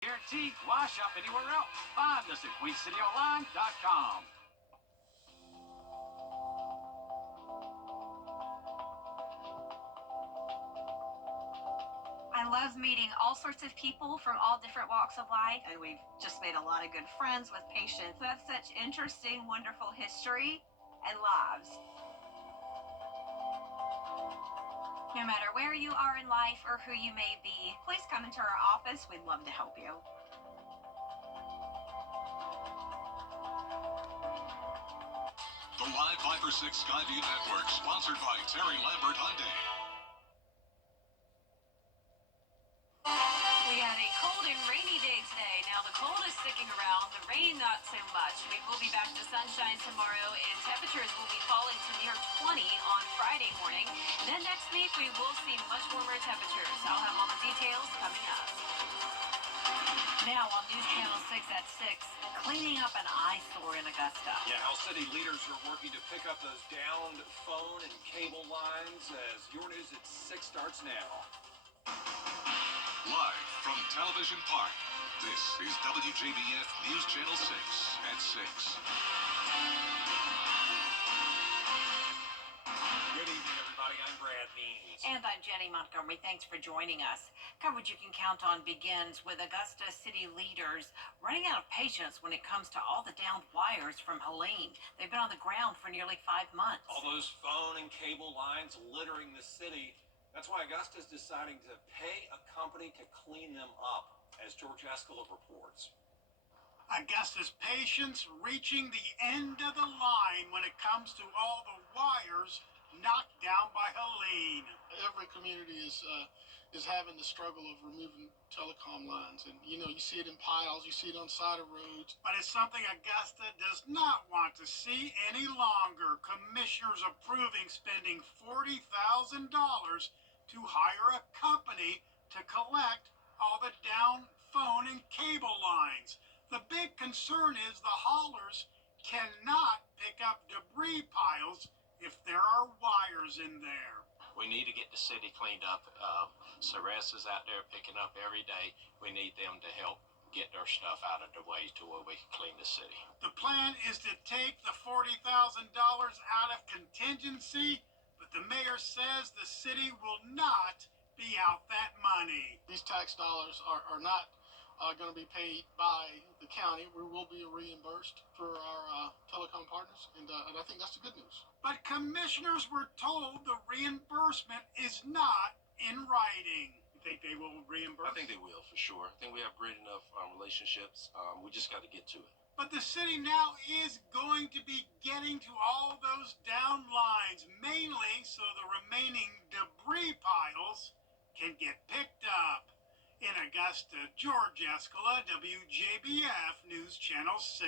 Guaranteed. Why shop anywhere else? Find us at QueenCityOnline.com. I love meeting all sorts of people from all different walks of life, and we've just made a lot of good friends with patients who have such interesting, wonderful history and lives. No matter where you are in life or who you may be, please come into our office. We'd love to help you. The Live Viper 6 Skyview Network, sponsored by Terry Lambert Hyundai. We have a cold and rainy day today. Now, the cold is sticking around, the rain not so much. We will be back to sunshine tomorrow, and temperatures will be falling to near 20 on Friday morning. Then next week, we will see much warmer temperatures. I'll have all the details coming up. Now on News Channel 6 at 6, cleaning up an eyesore in Augusta. Yeah, how city leaders are working to pick up those downed phone and cable lines as your news at 6 starts now. Live from Television Park, this is WJBF News Channel 6 at 6. Good evening, everybody. I'm Brad Means. And I'm Jenny Montgomery. Thanks for joining us. Coverage you can count on begins with Augusta city leaders running out of patience when it comes to all the downed wires from Helene. They've been on the ground for nearly 5 months. All those phone and cable lines littering the city. That's why Augusta's deciding to pay a company to clean them up, as George Escalade reports. Augusta's patience reaching the end of the line when it comes to all the wires knocked down by Helene. Every community is having the struggle of removing telecom lines, and you see it in piles, you see it on side of roads. But it's something Augusta does not want to see any longer. Commissioners approving spending $40,000 to hire a company to collect all the down phone and cable lines. The big concern is the haulers cannot pick up debris piles if there are wires in there. We need to get the city cleaned up. Ceres is out there picking up every day. We need them to help get their stuff out of the way to where we can clean the city. The plan is to take the $40,000 out of contingency, but the mayor says the city will not be out that money. These tax dollars are not going to be paid by the county. We will be reimbursed for our telecom partners, and I think that's the good news. But commissioners were told the reimbursement is not in writing. You think they will reimburse? I think they will, for sure. I think we have great enough relationships. We just got to get to it. But the city now is going to be getting to all those down lines, mainly so the remaining debris piles can get picked up. In Augusta, George Escalade, WJBF News Channel 6.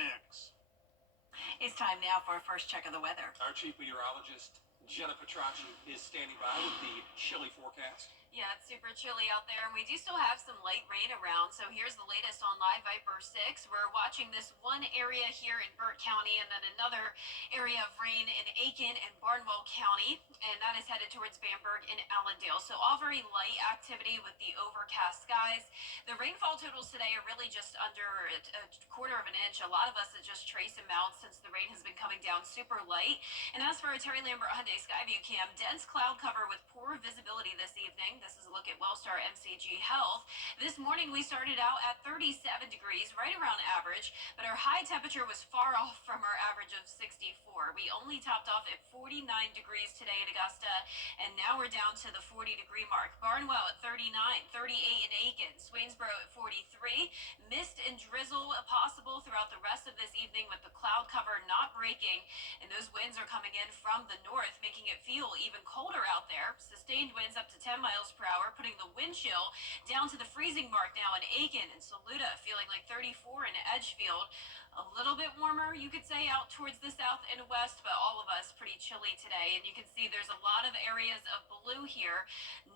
It's time now for our first check of the weather. Our chief meteorologist, Jenna Petracci, is standing by with the chilly forecast. Yeah, it's super chilly out there, and we do still have some light rain around. So here's the latest on Live Viper 6. We're watching this one area here in Burt County, and then another area of rain in Aiken and Barnwell County, and that is headed towards Bamberg and Allendale. So all very light activity with the overcast skies. The rainfall totals today are really just under a quarter of an inch. A lot of us that just trace them out since the rain has been coming down super light. And as for a Terry Lambert Hyundai Skyview cam, dense cloud cover with poor visibility this evening. This is a look at Wellstar MCG Health. This morning we started out at 37 degrees, right around average, but our high temperature was far off from our average of 64. We only topped off at 49 degrees today in Augusta, and now we're down to the 40-degree mark. Barnwell at 39, 38 in Aiken, Swainsboro at 43. Mist and drizzle possible throughout the rest of this evening with the cloud cover not breaking, and those winds are coming in from the north, making it feel even colder out there. Sustained winds up to 10 miles per hour, putting the wind chill down to the freezing mark now in Aiken and Saluda, feeling like 34 in Edgefield. A little bit warmer, you could say, out towards the south and west, but all of us pretty chilly today. And you can see there's a lot of areas of blue here,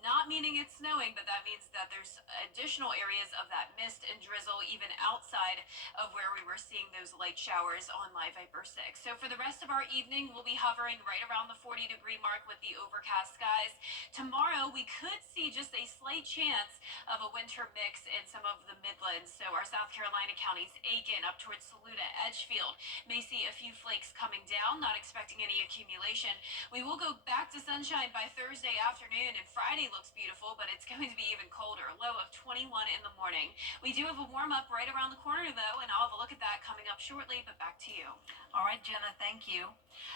not meaning it's snowing, but that means that there's additional areas of that mist and drizzle even outside of where we were seeing those light showers on Live Viper 6. So for the rest of our evening, we'll be hovering right around the 40-degree mark with the overcast skies. Tomorrow, we could see just a slight chance of a winter mix in some of the Midlands. So our South Carolina counties, Aiken up towards Saluda, Edgefield, may see a few flakes coming down, not expecting any accumulation. We will go back to sunshine by Thursday afternoon, and Friday looks beautiful, but it's going to be even colder, low of 21 in the morning. We do have a warm up right around the corner though, and I'll have a look at that coming up shortly, but back to you. All right, Jenna, thank you.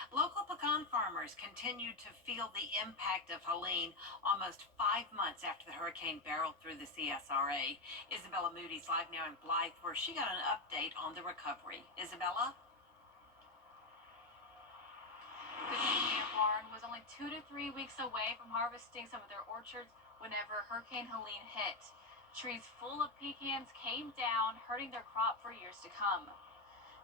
Local pecan farmers continue to feel the impact of Helene almost 5 months after the hurricane barreled through the CSRA. Isabella Moody's live now in Blythe, where she got an update on the recovery. Isabella? The pecan barn was only 2 to 3 weeks away from harvesting some of their orchards whenever Hurricane Helene hit. Trees full of pecans came down, hurting their crop for years to come.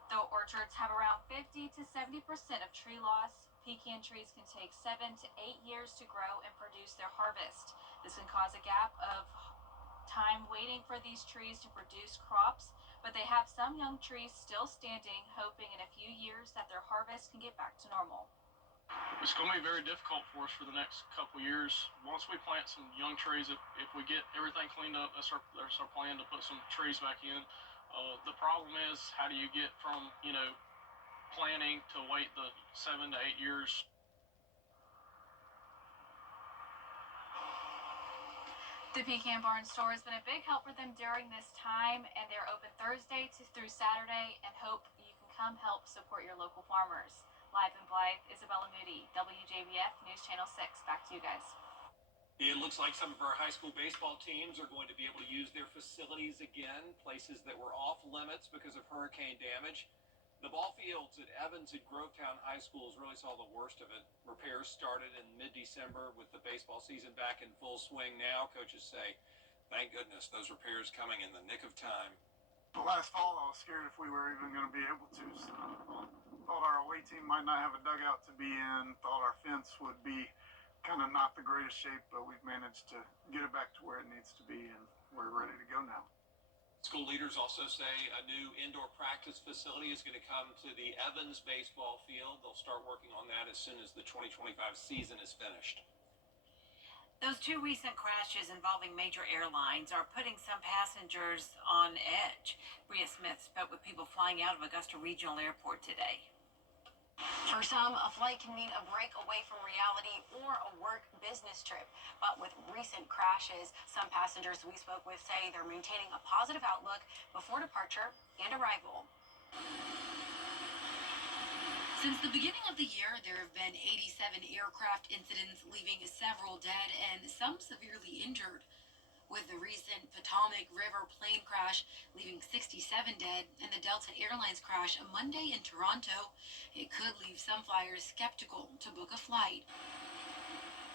Though orchards have around 50 to 70% of tree loss, pecan trees can take 7 to 8 years to grow and produce their harvest. This can cause a gap of time waiting for these trees to produce crops, but they have some young trees still standing, hoping in a few years that their harvest can get back to normal. It's going to be very difficult for us for the next couple years. Once we plant some young trees, if we get everything cleaned up, that's our plan, to put some trees back in. The problem is, how do you get from, planting to wait the 7 to 8 years? The Pecan Barn store has been a big help for them during this time, and they're open Thursday through Saturday, and hope you can come help support your local farmers. Live in Blythe, Isabella Moody, WJBF News Channel 6. Back to you guys. It looks like some of our high school baseball teams are going to be able to use their facilities again, places that were off limits because of hurricane damage. The ball fields at Evans and Grovetown High Schools really saw the worst of it. Repairs started in mid-December with the baseball season back in full swing now. Coaches say, thank goodness those repairs coming in the nick of time. Last fall, I was scared if we were even going to be able to. So thought our away team might not have a dugout to be in. Thought our fence would be kind of not the greatest shape, but we've managed to get it back to where it needs to be, and we're ready to go now. School leaders also say a new indoor practice facility is going to come to the Evans baseball field. They'll start working on that as soon as the 2025 season is finished. Those 2 recent crashes involving major airlines are putting some passengers on edge. Bria Smith spoke with people flying out of Augusta Regional Airport today. For some, a flight can mean a break away from reality or a work business trip. But with recent crashes, some passengers we spoke with say they're maintaining a positive outlook before departure and arrival. Since the beginning of the year, there have been 87 aircraft incidents, leaving several dead and some severely injured. With the recent Potomac River plane crash leaving 67 dead and the Delta Airlines crash Monday in Toronto, it could leave some flyers skeptical to book a flight.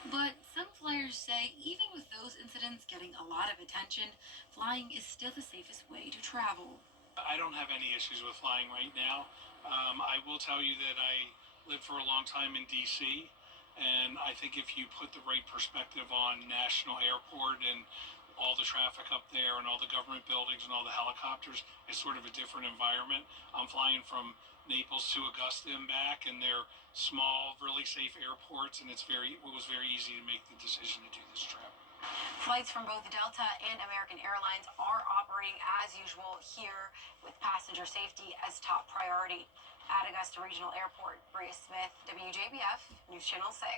But some flyers say even with those incidents getting a lot of attention, flying is still the safest way to travel. I don't have any issues with flying right now. I will tell you that I lived for a long time in D.C., and I think if you put the right perspective on National Airport and all the traffic up there and all the government buildings and all the helicopters, it's sort of a different environment. I'm flying from Naples to Augusta and back, and they're small, really safe airports, and it was very easy to make the decision to do this trip. Flights from both Delta and American Airlines are operating as usual here, with passenger safety as top priority. At Augusta Regional Airport, Bria Smith, WJBF News Channel 6.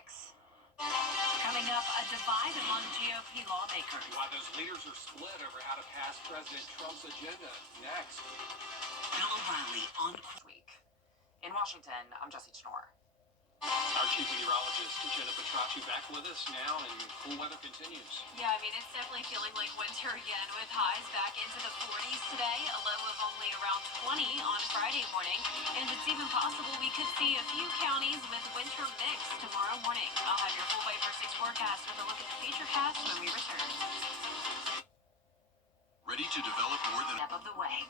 Coming up, a divide among GOP lawmakers. Why those leaders are split over how to pass President Trump's agenda. Next. Bill O'Reilly on week. In Washington, I'm Jesse Schnorr. Our chief meteorologist, Jenna Petracci, back with us now, and cool weather continues. Yeah, I mean, it's definitely feeling like winter again, with highs back into the 40s today, a low of only around 20 on Friday morning. And it's even possible we could see a few counties with winter mix tomorrow morning. I'll have your full Wave for 6 forecast with a look at the future cast when we return. Ready to develop more than Step of the way.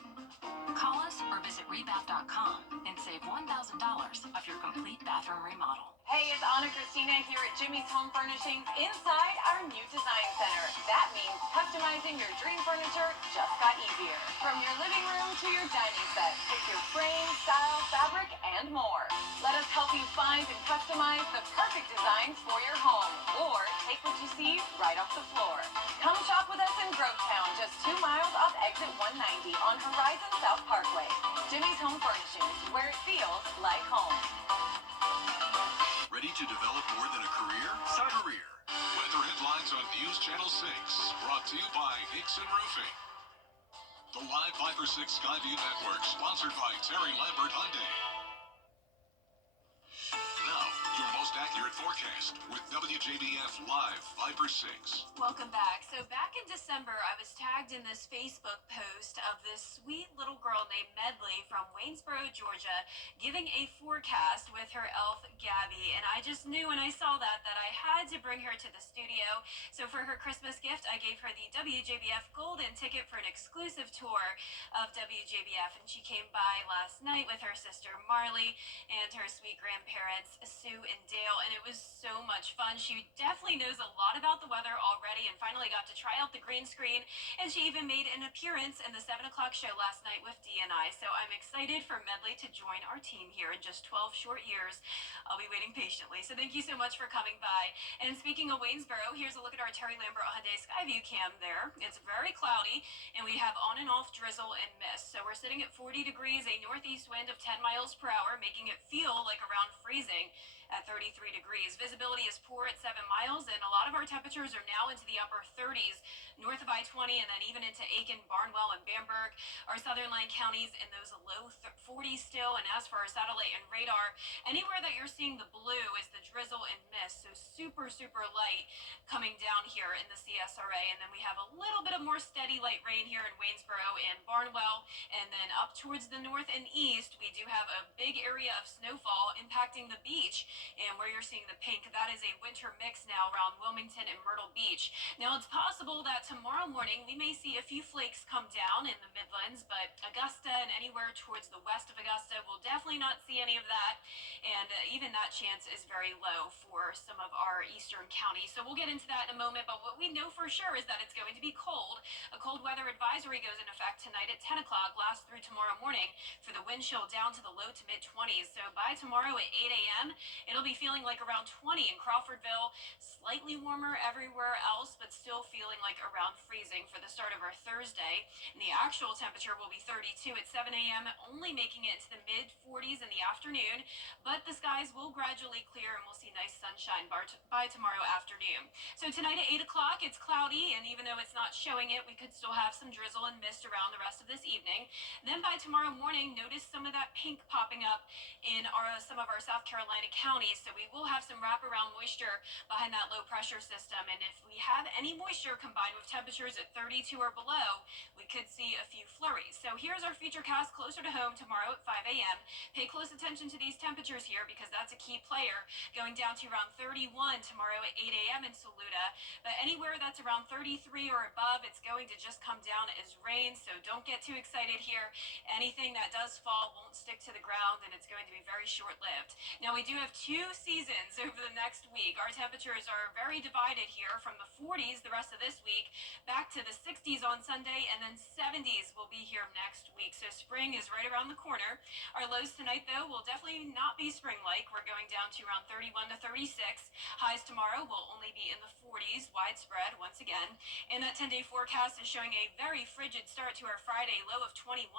Call us or visit rebath.com and save $1,000 off your complete bathroom remodel. Hey, it's Anna Christina here at Jimmy's Home Furnishings inside our new design center. That means customizing your dream furniture just got easier. From your living room to your dining set. Pick your frame, style, fabric, and more. Let us help you find and customize the perfect designs for your home. Or take what you see right off the floor. Come shop with us in Grovetown, just 2 miles off exit 190 on Horizon South Parkway. Jimmy's Home Furnishings, where it feels like home. Ready to develop more than a career? Career. Weather headlines on News Channel 6. Brought to you by Hickson Roofing. The Live Viper 6 Skyview Network, sponsored by Terry Lambert Hyundai. Now, your most accurate forecast with WJBF Live Viper 6. Welcome back. So back in December, I was tagged in this Facebook post of this sweet little girl named Medley from Waynesboro, Georgia, giving a forecast with her elf, Gabby. And I just knew when I saw that I had to bring her to the studio. So for her Christmas gift, I gave her the WJBF Golden ticket for an exclusive tour of WJBF. And she came by last night with her sister, Marley, and her sweet grandparents, Sue and Dale, and it was so much fun. She definitely knows a lot about the weather already and finally got to try out the green screen, and she even made an appearance in the 7 o'clock show last night with DNI. So I'm excited for Medley to join our team here in just 12 short years. I'll be waiting patiently. So thank you so much for coming by. And speaking of Waynesboro, here's a look at our Terry Lambert Hyundai Skyview cam there. It's very cloudy, and we have on and off drizzle and mist. So we're sitting at 40 degrees, a northeast wind of 10 miles per hour, making it feel like around freezing at 33 degrees. Visibility is poor at 7 miles, and a lot of our temperatures are now into the upper 30s north of I-20 and then even into Aiken, Barnwell, and Bamberg. Our southern line counties in those low 40s still. And as for our satellite and radar, anywhere that you're seeing the blue is the drizzle and mist, so super, super light coming down here in the CSRA. And then we have a little bit of more steady light rain here in Waynesboro and Barnwell. And then up towards the north and east, we do have a big area of snowfall impacting the beach. And where you're seeing the pink, that is a winter mix now around Wilmington and Myrtle Beach. Now, it's possible that tomorrow morning we may see a few flakes come down in the Midlands, but Augusta and anywhere towards the west of Augusta will definitely not see any of that. And even that chance is very low for some of our eastern counties. So we'll get into that in a moment, but what we know for sure is that it's going to be cold. A cold weather advisory goes into effect tonight at 10 o'clock, lasts through tomorrow morning for the wind chill down to the low to mid 20s. So by tomorrow at 8 a.m., it'll be feeling like around 20 in Crawfordville, slightly warmer everywhere else, but still feeling like around freezing for the start of our Thursday. And the actual temperature will be 32 at 7 a.m., only making it to the mid 40s in the afternoon, but the skies will gradually clear and we'll see nice sunshine by tomorrow afternoon. So tonight at 8 o'clock, it's cloudy, and even though it's not showing it, we could still have some drizzle and mist around the rest of this evening. Then by tomorrow morning, notice some of that pink popping up in some of our South Carolina counties. So we will have some wraparound moisture behind that low pressure system. And if we have any moisture combined with temperatures at 32 or below, we could see a few flurries. So here's our futurecast closer to home tomorrow at 5 a.m. Pay close attention to these temperatures here because that's a key player. Going down to around 31 tomorrow at 8 a.m. in Saluda. But anywhere that's around 33 or above, it's going to just come down as rain. So don't get too excited here. Anything that does fall won't stick to the ground, and it's going to be very short-lived. Now, we do have 2 seasons over the next week. Our temperatures are very divided here from the 40s the rest of this week back to the 60s on Sunday, and then 70s will be here next week. So spring is right around the corner. Our lows tonight, though, will definitely not be spring-like. We're going down to around 31 to 36. Highs tomorrow will only be in the 40s, widespread once again. And that 10-day forecast is showing a very frigid start to our Friday, low of 21.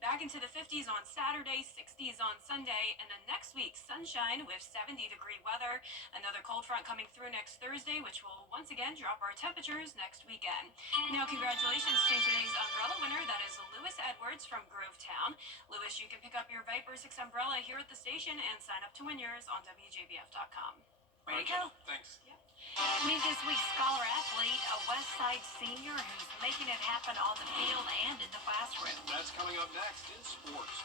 Back into the 50s on Saturday, 60s on Sunday, and then next week, sunshine with 70-degree weather. Another cold front coming through next Thursday, which will once again drop our temperatures next weekend. Now, congratulations to today's umbrella winner. That is Lewis Edwards from Grovetown. Lewis, you can pick up your Viper 6 umbrella here at the station and sign up to win yours on WJBF.com. Way to go. Thanks. Yep. Meet this week's Scholar Athlete, a West Side senior who's making it happen on the field and in the classroom. That's coming up next in sports.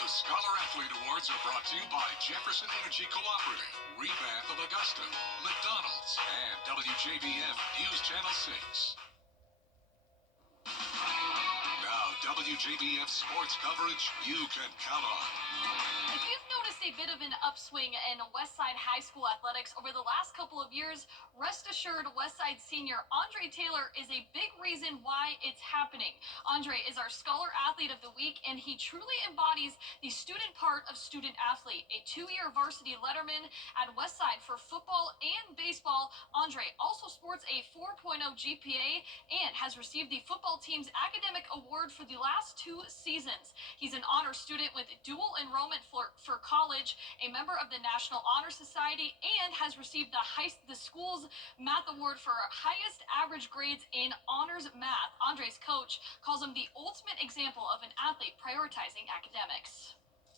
The Scholar Athlete Awards are brought to you by Jefferson Energy Cooperative, Rebath of Augusta, McDonald's, and WJBF News Channel 6. Now, WJBF sports coverage you can count on. If you've noticed witnessed a bit of an upswing in Westside High School athletics over the last couple of years. Rest assured, Westside senior Andre Taylor is a big reason why it's happening. Andre is our Scholar Athlete of the Week, and he truly embodies the student part of student athlete. A 2-year varsity letterman at Westside for football and baseball, Andre also sports a 4.0 GPA and has received the football team's academic award for the last 2 seasons. He's an honor student with dual enrollment for college, a member of the National Honor Society, and has received the school's math award for highest average grades in honors math. Andre's coach calls him the ultimate example of an athlete prioritizing academics.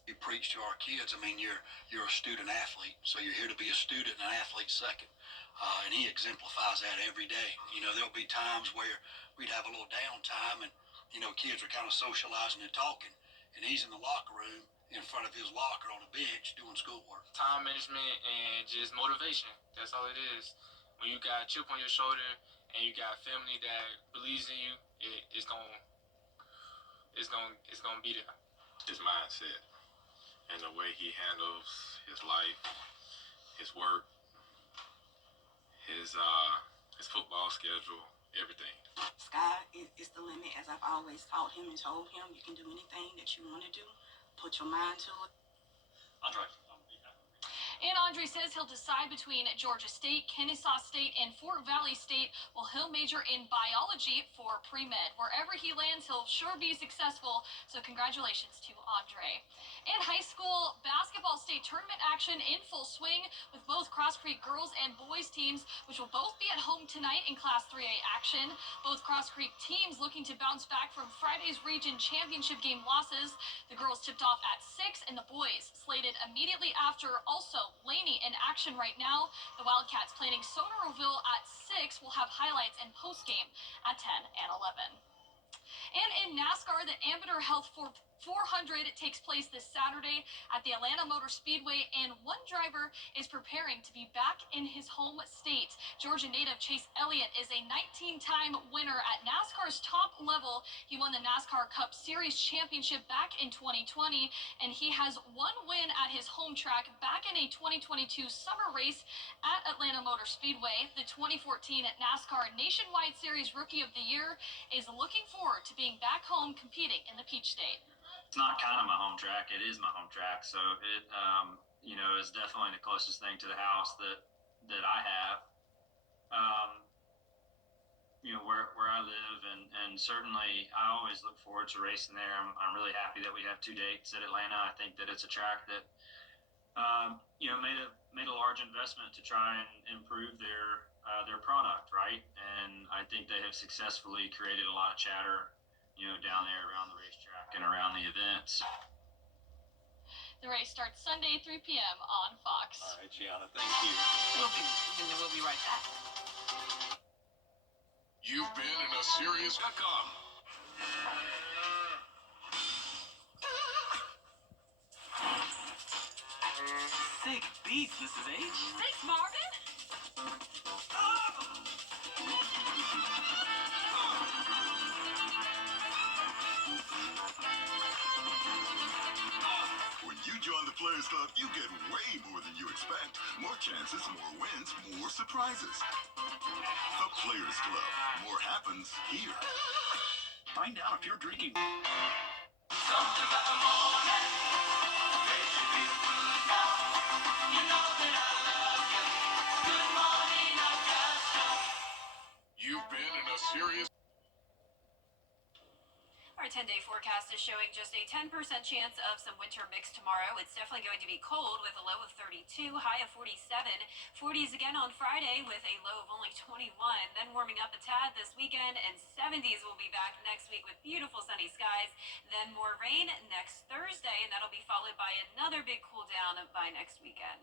We preach to our kids. I mean, you're a student athlete, so you're here to be a student and an athlete second. And he exemplifies that every day. You know, there'll be times where we'd have a little downtime and, you know, kids are kind of socializing and talking, and he's in the locker room in front of his locker on a bench doing schoolwork. Time management and just motivation. That's all it is. When you got a chip on your shoulder and you got family that believes in you, it's gonna be there. His mindset and the way he handles his life, his work, his football schedule, everything. Sky is the limit, as I've always taught him and told him. You can do anything that you want to do. Put your mind to it. Andre. And Andre says he'll decide between Georgia State, Kennesaw State, and Fort Valley State, while he'll major in biology for pre-med. Wherever he lands, he'll sure be successful, so congratulations to Andre. And high school basketball state tournament action in full swing with both Cross Creek girls and boys teams, which will both be at home tonight in Class 3A action. Both Cross Creek teams looking to bounce back from Friday's region championship game losses. The girls tipped off at 6, and the boys slated immediately after. Also, Laney in action right now. The Wildcats planning Sonoroville at 6. Will have highlights and post-game at 10 and 11. And in NASCAR, the Amateur Health 400 takes place this Saturday at the Atlanta Motor Speedway, and one driver is preparing to be back in his home state. Georgia native Chase Elliott is a 19-time winner at NASCAR's top level. He won the NASCAR Cup Series championship back in 2020, and he has one win at his home track back in a 2022 summer race at Atlanta Motor Speedway. The 2014 NASCAR Nationwide Series Rookie of the Year is looking forward to being back home competing in the Peach State. It's not kind of my home track. It is my home track. So it, is definitely the closest thing to the house that I have. Where I live, and certainly I always look forward to racing there. I'm really happy that we have 2 dates at Atlanta. I think that it's a track that, made a large investment to try and improve their product, right? And I think they have successfully created a lot of chatter, down there around the racetrack and around the events. The race starts Sunday, 3 p.m. on Fox. All right, Gianna, thank you. We'll be right back. You've been in a serious.com. Sick beats, Mrs. H. Thanks, Marvin. When you join the Players Club, you get way more than you expect. More chances, more wins, more surprises. The Players Club. More happens here. Find out if you're drinking. You've been in a serious. Our 10-day forecast is showing just a 10% chance of some winter mix tomorrow. It's definitely going to be cold with a low of 32, high of 47. 40s again on Friday with a low of only 21. Then warming up a tad this weekend, and 70s will be back next week with beautiful sunny skies. Then more rain next Thursday, and that'll be followed by another big cool down by next weekend.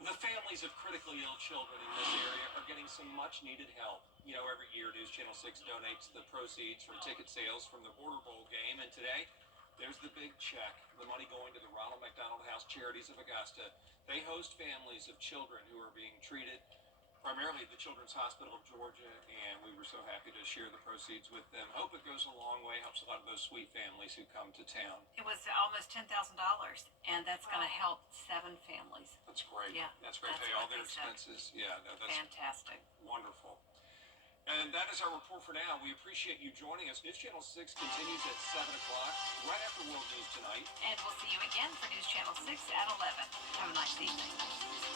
The families of critically ill children in this area are getting some much-needed help. You know, every year News Channel 6 donates the proceeds from ticket sales from the Border Bowl game, and today, there's the big check. The money going to the Ronald McDonald House Charities of Augusta. They host families of children who are being treated primarily the Children's Hospital of Georgia, and we were so happy to share the proceeds with them. Hope it goes a long way, helps a lot of those sweet families who come to town. It was almost $10,000, and that's going to help 7 families. That's great. Yeah, That's great. that's Pay all what their they said. expenses. Yeah, no, that's Fantastic. wonderful. And that is our report for now. We appreciate you joining us. News Channel 6 continues at 7 o'clock, right after World News Tonight. And we'll see you again for News Channel 6 at 11. Have a nice evening.